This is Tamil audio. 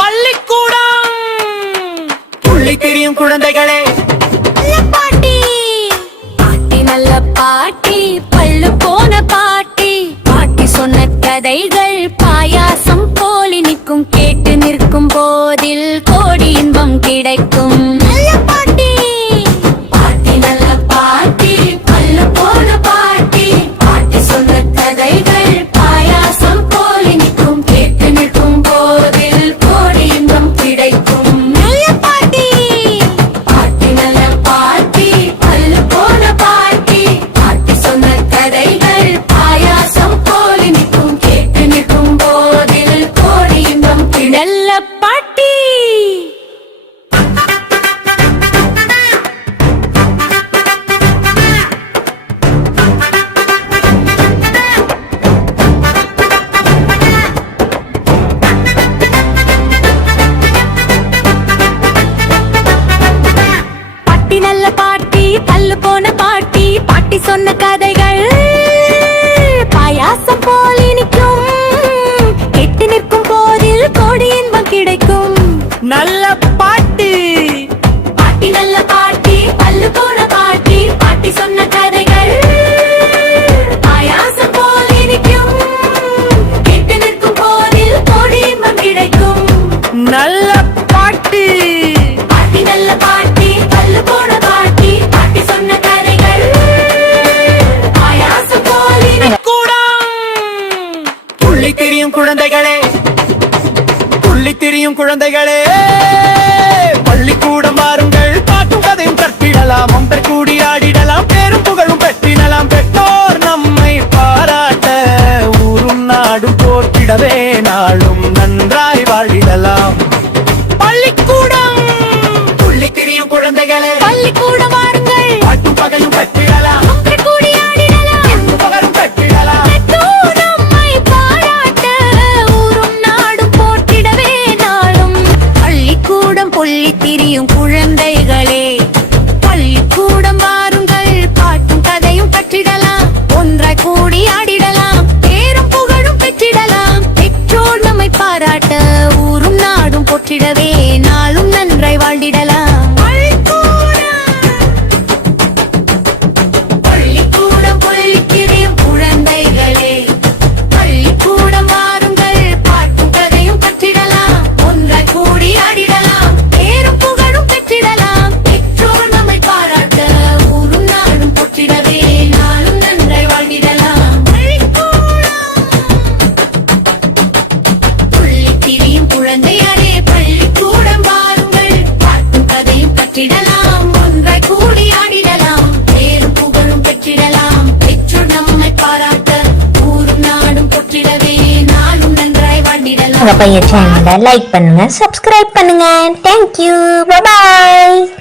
பள்ளிக்கூடம் துள்ளி திரியும் குழந்தைகளே. பாட்டி பாட்டி நல்ல பாட்டி, பள்ளு போன பாட்டி. பாட்டி சொன்ன கதைகள் பாயாசம் போலி நிற்கும். கேட்டு நிற்கும் போதில் கோடி இன்பம் கிடைக்கும். நல்ல பாட்டி பாட்டி நல்ல பாட்டி, பள்ளு போன பாட்டி. பாட்டி சொன்ன கதைகள் பாயாசம் போலி நிற்கும். கேட்டு நிற்கும் போதில் கோடி இன்பம் கிடைக்கும். நல்ல பாட்டி பாட்டி நல்ல பாட்டி, பள்ளு போன பாட்டி. பாட்டி சொன்ன கதைகள் பாயாசம் போலி நிற்கும். கேட்டு நிற்கும் போதில் கோடி இன்பம் கிடைக்கும். நல்ல பாட்டி பாட்டி நல்ல பாட்டி, பல்லு போன பாட்டி. பாட்டி சொன்ன கதைகள் பாயாசம் போல் இனிக்கும். கெட்டு நிற்கும் போதில் கோடி இன்பம் கிடைக்கும். நல்ல பாட்டி பாட்டி நல்ல பாட்டி, பல்லு போன பாட்டி. பாட்டி சொன்ன கதைகள் பாயாசம் போல் இனிக்கும். கெட்டு நிற்கும் போதில் கோடி இன்பம் கிடைக்கும். நல்ல பாட்டி பாட்டி நல்ல பாட்டி, பல்லு போன பாட்டி. பாட்டி சொன்ன கதைகள் பாயாசம் போல் இனிக்கும். கூடம் துள்ளி திரியும் குழந்தைகளே. துள்ளி திரியும் குழந்தைகளே, பள்ளிக்கூடம் வாருங்கள். பாட்டும் கதையும் கற்பிடலாம். ஒன்றை கூடி ஆடிடலாம். பேரும் புகழும் பெற்றிடலாம். பெற்றோர் நம்மை பாராட்ட ஊரும் நாடும் போற்றிடவே நாளும் நன்றாய் வாழிடலாம். பள்ளிக்கூடம் துள்ளி திரியும் குழந்தைகளே, பள்ளிக்கூடம் வாருங்கள். பாட்டும் பகையும் பெற்றிடலாம். ஒன்று கூடி ஆடிடலாம். பேரும் புகழும் பெற்றிடலாம். பெற்றோர் நம்மை பாராட்ட ஊரும் நாடும் போற்றிடவே நாளும். பள்ளிக்கூடம் பொல்லி திரியும் குழந்தைகளே, பள்ளிக்கூடம் வாருங்கள். பாட்டும் கதையும் கற்றிடலாம். ஒன்றாய் கூடி ஆடிடலாம். பேரும் புகழும் பெற்றிடலாம். பெற்றோர் நம்மை பாராட்ட ஊரும் நாடும் போற்றிடவே நாளும் நன்றாய் வாழ்ந்திடலாம். பள்ளிக்கூடம் பொல்லி திரியும் குழந்தைகளே, பள்ளிக்கூடம் வாருங்கள். பாட்டும் கதையும் கற்றிடலாம். ஒன்றாய் கூடி ஆடிடலாம். பேரும் புகழும் பெற்றிடலாம். பெற்றோர் நம்மை பாராட்ட ஊரும் நாடும் போற்றிடவே நாளும் நன்றாய் வாழ்ந்திடலாம். துள்ளி திரியும் குழந்தையாரே, பள்ளிக்கூடம் வாருங்கள். பாட்டும் கதையும் கற்றிடலாம். ஒன்றாய் கூடி ஆடிடலாம். பேரும் புகழும் பெற்றிடலாம். பெற்றோர் நம்மை பாராட்ட ஊரும் நாடும் போற்றிடவே நாளும் நன்றாய் வாழ்ந்திடலாம். உங்க பையன் சேனலை லைக் பண்ணுங்க, சப்ஸ்கிரைப் பண்ணுங்க. Thank you, bye bye.